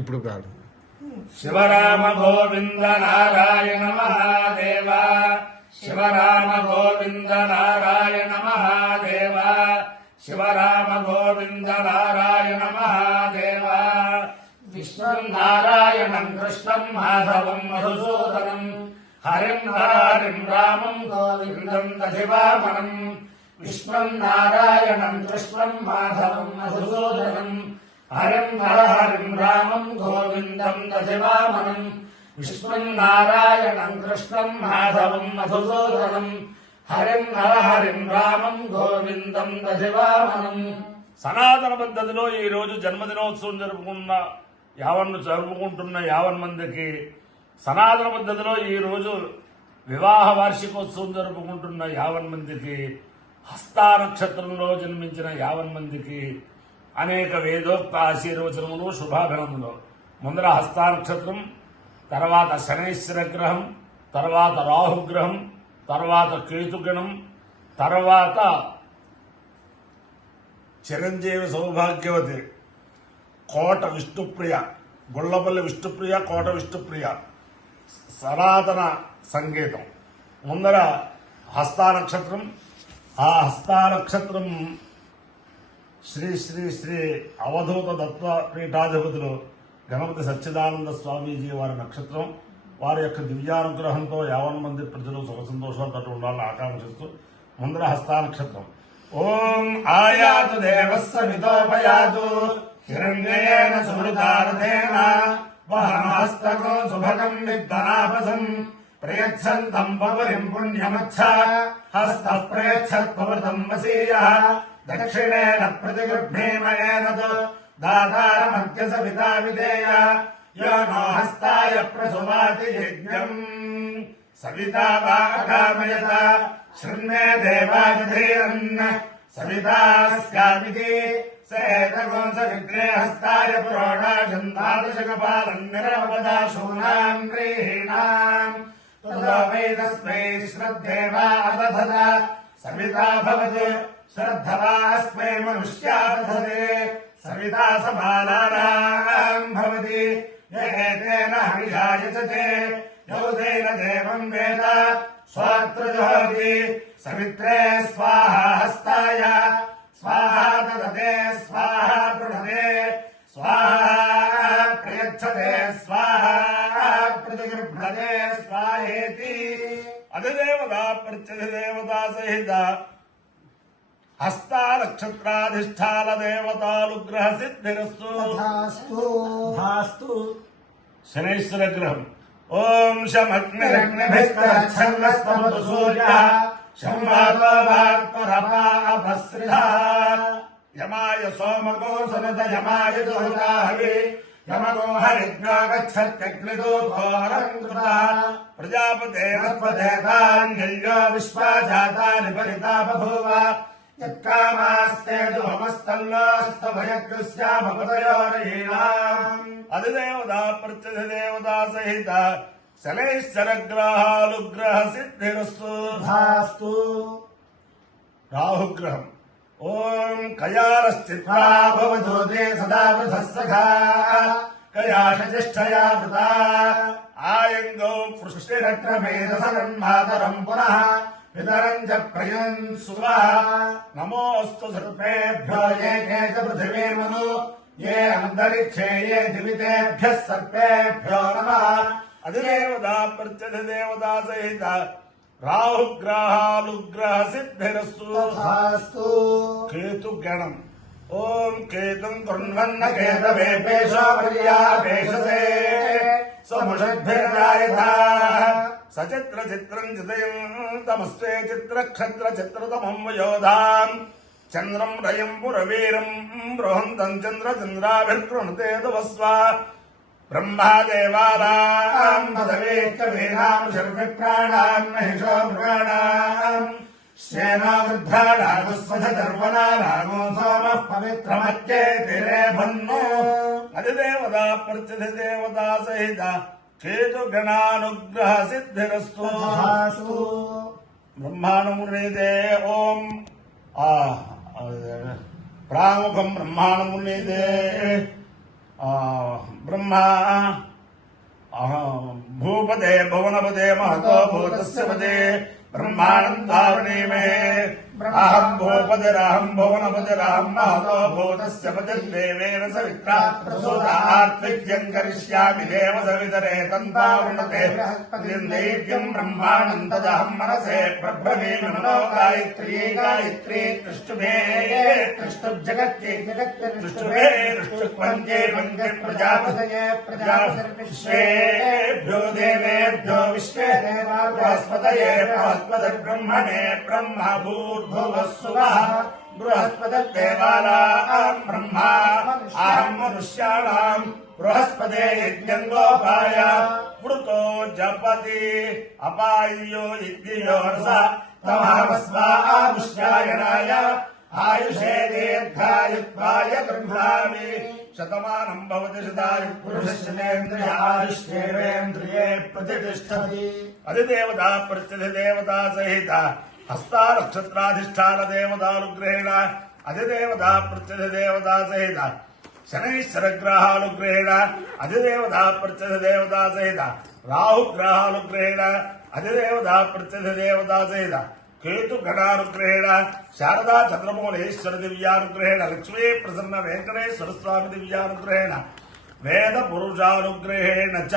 ఇప్పుడు కాదు. శివరామ గోవింద నారాయణ మహాదేవ, శివరామ గోవింద నారాయణ మహాదేవ, శివరామ గోవింద నారాయణ మహాదేవ. విష్ణుం నారాయణం కృష్ణం మాధవం మధుసూదనం, హరిం హరిం రామం గోవిందం దధివామనం. విష్ణుం నారాయణం కృష్ణం మాధవం మధుసూదనం, హరిం హరిం రామం గోవిందం దధివామనం. విష్ణుం నారాయణం కృష్ణం మాధవం మధుసూదనం, హరిం హరిం రామం గోవిందం దధివామనం. సనాతన పద్ధతిలో ఈ రోజు జన్మదినోత్సవం జరుపుకుంటున్న 50 మందికి, సనాతన పద్ధతిలో ఈ రోజు వివాహ వార్షికోత్సవం జరుపుకుంటున్న 50 మందికి, హస్తా నక్షత్రంలో జన్మించిన 50 మందికి అనేక వేదోక్త ఆశీర్వచనములు, శుభాభినందనలు. ముందర హస్తా నక్షత్రం, తర్వాత శనైశ్వర గ్రహం, తర్వాత రాహుగ్రహం, తర్వాత కేతుగణం, తర్వాత చిరంజీవి సౌభాగ్యవతి, కోట విష్ణుప్రియ, గుళ్లపల్లి విష్ణుప్రియ, కోట విష్ణుప్రియ, సనాతన సంగీతం. ముందర హస్తా నక్షత్రం, ఆ హస్తా నక్షత్రం శ్రీ శ్రీ శ్రీ అవధూత దత్త పీఠాధిపతులు గణపతి సచ్చిదానంద స్వామీజీ వారి నక్షత్రం. వారి యొక్క దివ్యానుగ్రహంతో 50 మంది ప్రజలు సుఖ సంతోషాలతో ఉండాలని ఆకాంక్షిస్తూ ముందర హస్తా నక్షత్రం. ఓం ఆయాతు దేవస్సవితోపయాతు హిరణ్యేన సుమృతారథేన వహనహస్తకో శుభకం విద్వనాపసం ప్రయచ్ఛంతం పవరిం పుణ్యమచ్చ హస్తః ప్రయచ్ఛత్పవృతం వసీయః దక్షిణేన ప్రతిగృహ్ణీమయేన దాతారమధ్య సవితా విధేయ యో నో హస్తాయ ప్రసువాతి యజ్ఞం సవితా వా అకామయత శృణ్వే దేవాదిధీరన్ సవితాస్యామితి సేతగో సవిత్రే హస్తాయ పురోడాశం ద్వాదశకపాలం నిరవదాశూనాం వ్రీహీణాం తదో వై తస్మై శ్రద్ధేవా అదధత సవితా భవతు శ్రద్ధవాస్మై మనుష్యా దధతే సవితా సమానానాం భవతి ఏతేన హవిషాయచతే యౌతేన దేవం వేద స్వాత్రజోతి సవిత్రే స్వాహా హస్తాయ స్వాహా దదతే స్వాహా పృణతే స్వాహా ప్రయచ్చతే స్వాహా ప్రతిగృహ్ణతే స్వాహేతి. అధిదేవతా ప్రత్యధిదేవతా సహిత హస్తా నక్షత్రాధిష్టాన దేవతానుగ్రహ సిద్ధిరస్తు. శనైశ్వర గ్రహం. ఓం శమగ్నిరగ్నిభిస్తరఛన్నస్తమతు సూర్యః శం వాతో వాక్పరపాపస్రిధా యమాయ సోమకో సనత యమాయ దోదాహి యమగో హరిజ్ఞో గచ్చత్యగ్నిదూతోరంకృత ప్రజాపతే మత్పదేతాన్యో విశ్వాజాతాని పరితా బభూవ యత్కామాస్తేజు హమస్తల్లోస్తభయగ్రస్యామపదయోరహీణాం. అధిదేవతా ప్రత్యధిదేవతా సహిత శనైశ్చరగ్రహాలుగ్రహ సిద్ధిరస్తు. రాహుగ్రహం. ఓం కయారశ్చిత్రా భవతోతే సదా వృధః సఖా కయాశజిష్ఠయా వృతా ఆయంగౌ పృష్టిరక్రమేధసన్మాతరం పునః పితరం చ ప్రయం సువః. నమోస్తు సర్పేభ్యో ఏ చ పృథివీర్మను ఏ అంతరిక్షే ఏ దివితేభ్యః సర్పేభ్యో నమః. అధిదేవతా ప్రత్యధిదేవతా సహిత రాహుగ్రహాలుగ్రహ సిద్ధిరస్తు. కేతుగణం. ఓం కేతుం కృణ్వన్న కేతవే పేషో పర్యాపేషసే స్వముషద్భిర్రాయథా సచిత్ర చిత్రం చిదయం తమస్తే చిత్రక్షత్ర చిత్రతమం వయోధాం చంద్రం రయం పురవీరం బృహంతం చంద్ర చంద్రాభిర్కృణతే తవస్వ బ్రహ్మాదేవానాం పదవేకవీనాం శర్విప్రాణాం మహిషో మృగాణాం శ్యేనో వృద్ధానాగస్వధర్వనానాగో సోమః పవిత్రమత్యేతిరే భన్నో. అధిదేవతా ప్రత్యధిదేవతా సహిత కేతుగణానుగ్రహ సిద్ధిరస్తు. బ్రహ్మాండమునిదే ఓం ప్రాముఖం బ్రహ్మాణమునిదే బ్రహ్మా భూపదే భువనపదే మహతో భూతస్య పదే బ్రహ్మానందావణీ మే అహం భూపతిరహం భువనపతిరహం మహతో భూతస్య పతిర్దేవేన సవిత్రా ప్రసూతాత్విక్యం కరిష్యామి దేవ సవితరే తంతావృణతే దైవ్యం బ్రహ్మాణం తదహం మనసే ప్రభవేమి మనో గాయత్రీ గాయత్రీ త్రిష్టుభే త్రిష్టుజగత్యే త్రిష్టుభే త్రిష్టుపంచే పంచే ప్రజాపతయే విశ్వేభ్యో దేవేభ్యో విశ్వే బృహస్పతయే బృహస్పతిర్బ్రహ్మణే బ్రహ్మ భూర్భువస్సువః బృహస్పతిర్దేవానాం బ్రహ్మా అహం మనుష్యాణాం బృహస్పతే యజ్ఞం గోపాయ వృతో జపతి అపాయ్యో యజ్ఞయోరస తమహస్వాముష్యాయణాయ ఆయుషే దీర్ఘాయుత్వాయ గృహ్ణామి శతమానం భవతి శతాయు పురుషేంద్రియాయుష్యేంద్రియే ప్రతిష్టతి అధిదేవతా ప్రత్యధిదేవతా సహిత హస్తా నక్షత్రాధిష్టాన దేవతానుగ్రహేణ అధిదేవతా ప్రత్యధిదేవతా సహిత శనైశ్వరగ్రహానుగ్రహేణ అధిదేవతా ప్రత్యధిదేవతా సహిత రాహుగ్రహానుగ్రహేణ అధిదేవతా ప్రత్యధిదేవతా సహిత కేతు గణానుగ్రహేణ శారదా చంద్రమౌళేశ్వర దివ్యానుగ్రహేణ లక్ష్మీ ప్రసన్న వెంకటేశ్వర స్వామి దివ్యానుగ్రహేణ వేద పురుషానుగ్రహేణ చ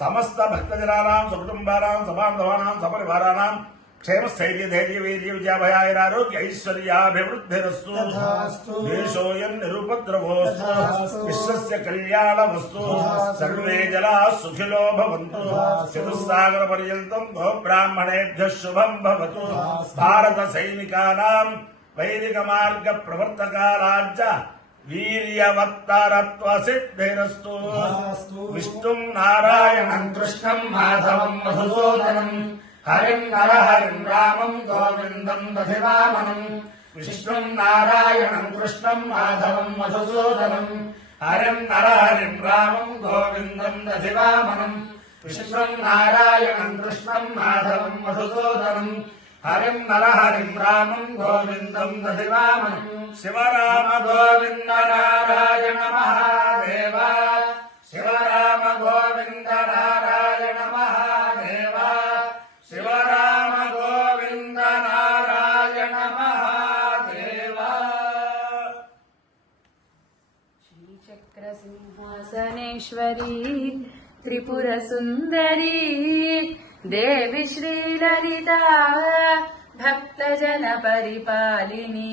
సమస్త భక్తజనానాం సకుటుంబానాం సబాంధవానాం సపరివారానాం క్షేమస్థైర్య ధైర్య వీర్య విజయాభయారోగ్య ఐశ్వర్యాభివృద్ధిరస్తు దేశోయం నిరుపద్రవోస్తు విశ్వస్య కళ్యాణమస్తు సర్వే జలా సుఖిలో భవంతు చతుస్సాగర పర్యంతం గో బ్రాహ్మణేభ్యః శుభం భవతు భారత సైనికానాం వైదిక మార్గ ప్రవర్తకారాజ్య వీర్యవత్తరత్వ సిద్ధిరస్తు విష్ణుం నారాయణం కృష్ణం మాధవం మధుసూదనం హరిం నరహరిం రామం గోవిందం దధివామనం విష్ణుం నారాయణం కృష్ణం మాధవం మధుసూదనం హరిం నరహరిం రామం గోవిందం దధివామనం విష్ణుం నారాయణం కృష్ణం మాధవం మధుసూదనం హరిం నరహరిం రామం గోవిందం దధివామనం శివరామ గోవింద నారాయణ మహాదేవ శివరామ గోవింద నారాయణ మహాదేవ శివరామ గోవింద నారాయణ మహాదేవ శ్రీచక్ర సింహాసనేశ్వరీ త్రిపుర సుందరీ దేవి శ్రీలలితా భక్తజన పరిపాలిని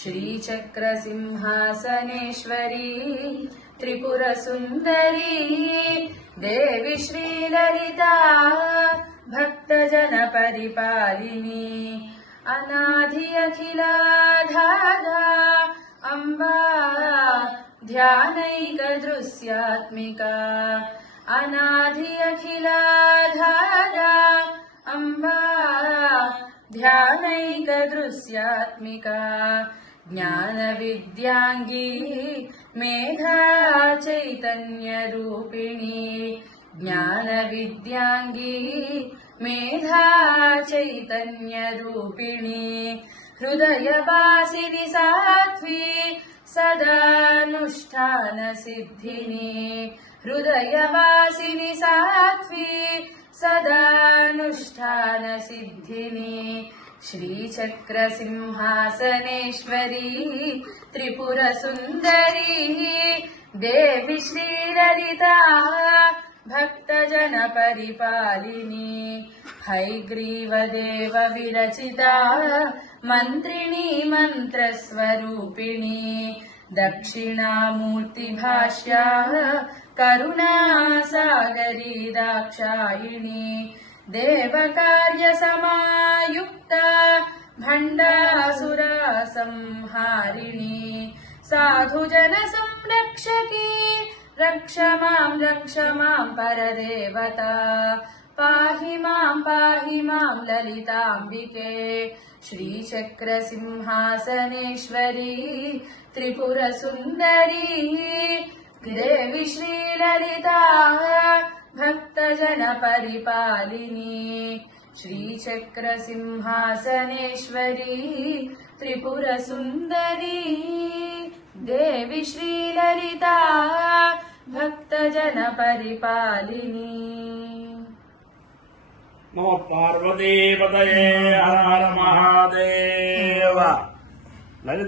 శ్రీచక్ర సింహాసనేశ్వరీ త్రిపుర సుందరీ దేవి శ్రీలలితా భక్తజన పరిపాలిని అనాధి అఖిలాధాగా అంబా ధ్యానైక దృశ్యాత్మికా అనాధి అఖిలాధాగా అంబా ధ్యానైక దృశ్యాత్మికా జ్ఞాన విద్యాంగీ మేధా చైతన్య రూపిణి జ్ఞాన విద్యాంగీ మేధా చైతన్య రూపిణి హృదయవాసిని సాత్వీ సదానుష్ఠాన సిద్ధిని హృదయవాసిని సాత్వీ సదానుష్ఠాన సిద్ధిని శ్రీచక్ర సింహాసనేశ్వరీ త్రిపుర సుందరీ దేవి శ్రీలలితా భక్తజన పరిపాలిని హైగ్రీవదేవ విరచితా మంత్రిణీ మంత్రస్వరూపిణి దక్షిణామూర్తి భాష్యా కరుణాసాగరీ దాక్షాయిణి దేవకార్య సమాయుక్త భండాసుర సంహారిణి సాధుజన సంరక్షకి రక్ష మాం పరదేవత పాహి మాం లలితాంబికే శ్రీచక్ర సింహాసనేశ్వరీ త్రిపుర సుందరీ దేవి శ్రీలలితా భక్తజన పరిపాలిని శ్రీచక్ర సింహాసనేశ్వరీ त्रिपुरसुन्दरी देवी श्रीललिता भक्तजनपरिपालिनी। नमो पार्वतीपतये हर हर महादेव। ललिता